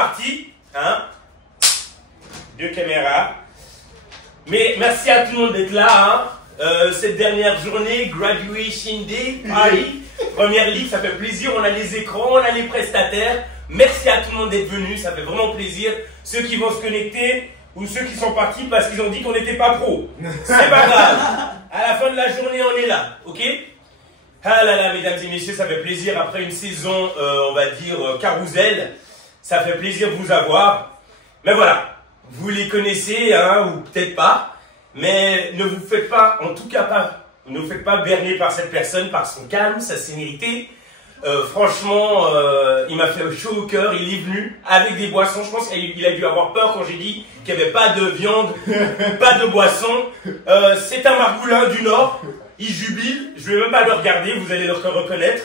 parti. Hein? 2 caméras. Mais merci à tout le monde d'être là. Hein? Cette dernière journée, Graduation Day, Paris, Première Ligue, ça fait plaisir. On a les écrans, on a les prestataires. Merci à tout le monde d'être venu, ça fait vraiment plaisir. Ceux qui vont se connecter ou ceux qui sont partis parce qu'ils ont dit qu'on n'était pas pro. C'est pas grave. À la fin de la journée, on est là, ok? Ah là là, mesdames et messieurs, ça fait plaisir. Après une saison, on va dire, carousel, ça fait plaisir de vous avoir. Mais voilà, vous les connaissez, hein, ou peut-être pas. Mais ne vous faites pas, en tout cas pas, ne vous faites pas berner par cette personne, par son calme, sa sénérité. Franchement, il m'a fait chaud au cœur, il est venu avec des boissons. Je pense qu'il a dû avoir peur quand j'ai dit qu'il n'y avait pas de viande, pas de boisson. C'est un margoulin du Nord, il jubile, je ne vais même pas le regarder, vous allez le reconnaître.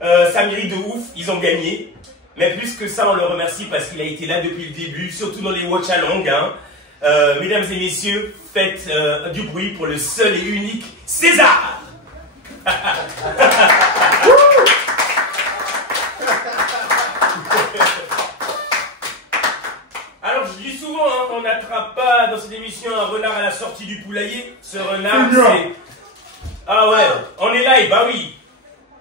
Ça mérite de ouf, ils ont gagné. Mais plus que ça, on le remercie parce qu'il a été là depuis le début, surtout dans les watch-alongs. Hein. Mesdames et messieurs, faites du bruit pour le seul et unique César. Alors je dis souvent, hein, qu'on n'attrape pas dans cette émission un renard à la sortie du poulailler. Ce renard, c'est... Ah ouais, on est live, bah oui.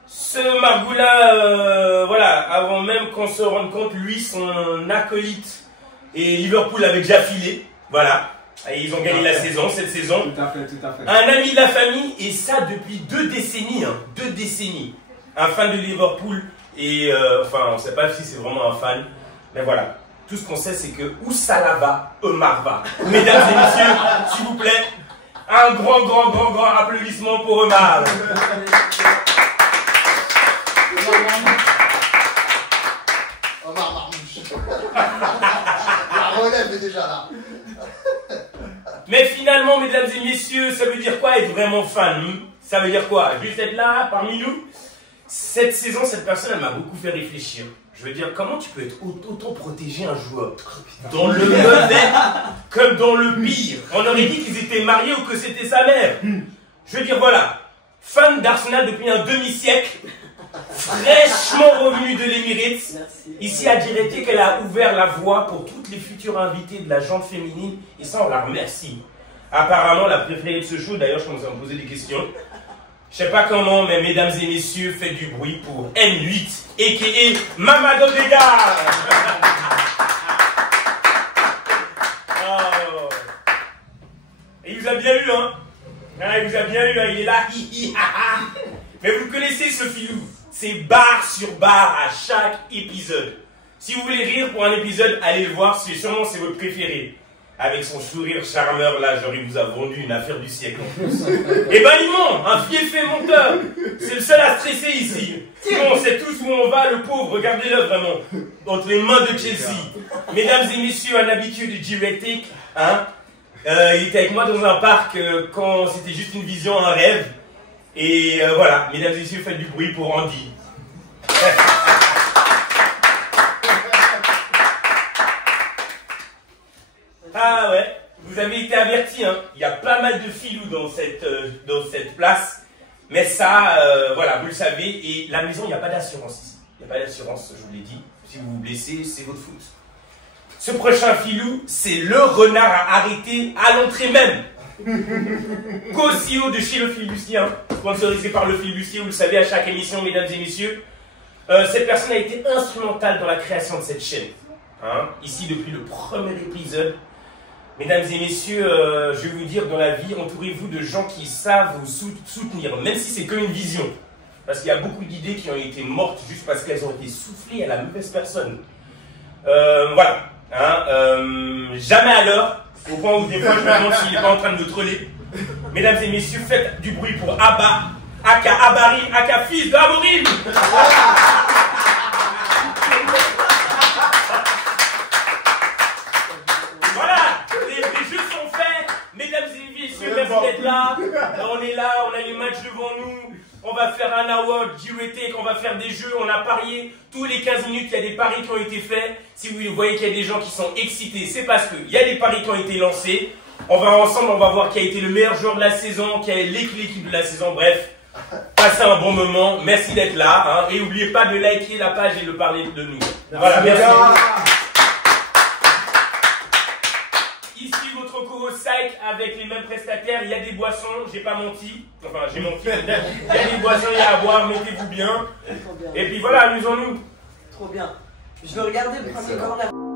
Ce margoulin, voilà, avant même qu'on se rende compte, lui, son acolyte et Liverpool avait déjà filé. Voilà, et ils ont gagné la saison, cette saison. Tout à fait, tout à fait. Un ami de la famille, et ça depuis 2 décennies, hein, 2 décennies. Un fan de Liverpool, et enfin, on ne sait pas si c'est vraiment un fan, mais voilà. Tout ce qu'on sait, c'est que où ça là va, Omar va. Mesdames et messieurs, s'il vous plaît, un grand applaudissement pour Omar. Omar Marmouche. La relève est déjà là. Mais finalement, mesdames et messieurs, ça veut dire quoi être vraiment fan? Ça veut dire quoi? Juste être là, parmi nous? Cette saison, cette personne, elle m'a beaucoup fait réfléchir. Je veux dire, comment tu peux être autant protéger un joueur? Dans le mauvais comme dans le pire. On aurait dit qu'ils étaient mariés ou que c'était sa mère. Je veux dire, voilà. Fan d'Arsenal depuis un demi-siècle. Fraîchement revenu de l'Emirates. Ici à Direté, qu'elle a ouvert la voie pour toutes les futures invitées de la gente féminine. Et ça, on la remercie. Apparemment, la préférée de ce show, d'ailleurs, je commence à me poser des questions. Je sais pas comment, mais mesdames et messieurs, faites du bruit pour M8, a.k.a. Mamadou Dégard. Oh. Et il vous a bien eu, hein? Ah, il vous a bien eu, hein? Il est là, hi hi ha ha. Mais vous connaissez ce filou, c'est barre sur barre à chaque épisode. Si vous voulez rire pour un épisode, allez le voir, c'est votre préféré. Avec son sourire charmeur, là, genre, il vous a vendu une affaire du siècle en plus. Et ben, il ment, un fiefé menteur. C'est le seul à stresser ici. Sinon, on sait tous où on va, le pauvre, regardez-le vraiment. Entre les mains de Chelsea. Mesdames et messieurs, un habitué de Diretic, hein, il était avec moi dans un parc quand c'était juste une vision, un rêve. Et voilà, mesdames et messieurs, faites du bruit pour Andy. Ah ouais, vous avez été avertis, hein. Il y a pas mal de filous dans cette place. Mais ça, voilà, vous le savez. Et la maison, il n'y a pas d'assurance ici. Il n'y a pas d'assurance, je vous l'ai dit. Si vous vous blessez, c'est votre faute. Ce prochain filou, c'est le renard à arrêter à l'entrée même. Co-CEO de chez Le Flibustier, sponsorisé par Le Flibustier, vous le savez, à chaque émission, mesdames et messieurs. Cette personne a été instrumentale dans la création de cette chaîne. Hein, ici, depuis le premier épisode. Mesdames et messieurs, je vais vous dire, dans la vie, entourez-vous de gens qui savent vous soutenir, même si c'est comme une vision. Parce qu'il y a beaucoup d'idées qui ont été mortes juste parce qu'elles ont été soufflées à la mauvaise personne. Voilà. Hein, jamais à l'heure, au point où des fois je me demande s'il n'est pas en train de me troller. Mesdames et messieurs, faites du bruit pour Abba, aka Abari, aka fils d'Amorim. Voilà, les jeux sont faits. Mesdames et messieurs, merci d'être là. On est là, on a les matchs devant nous. On va faire un award, Diretic, on va faire des jeux, on a parié. Tous les 15 minutes, il y a des paris qui ont été faits. Si vous voyez qu'il y a des gens qui sont excités, c'est parce qu'il y a des paris qui ont été lancés. On va ensemble, on va voir qui a été le meilleur joueur de la saison, qui a l'équipe de la saison, bref. Passez un bon moment, merci d'être là. Hein, et n'oubliez pas de liker la page et de parler de nous. Voilà, merci. autre co psych avec les mêmes prestataires. Il y a des boissons, j'ai pas menti. Enfin, j'ai menti. Il y a des boissons, il y a à boire, mettez-vous bien. Trop bien. Et puis voilà, amusons-nous. Trop bien. Je veux regarder le premier corner.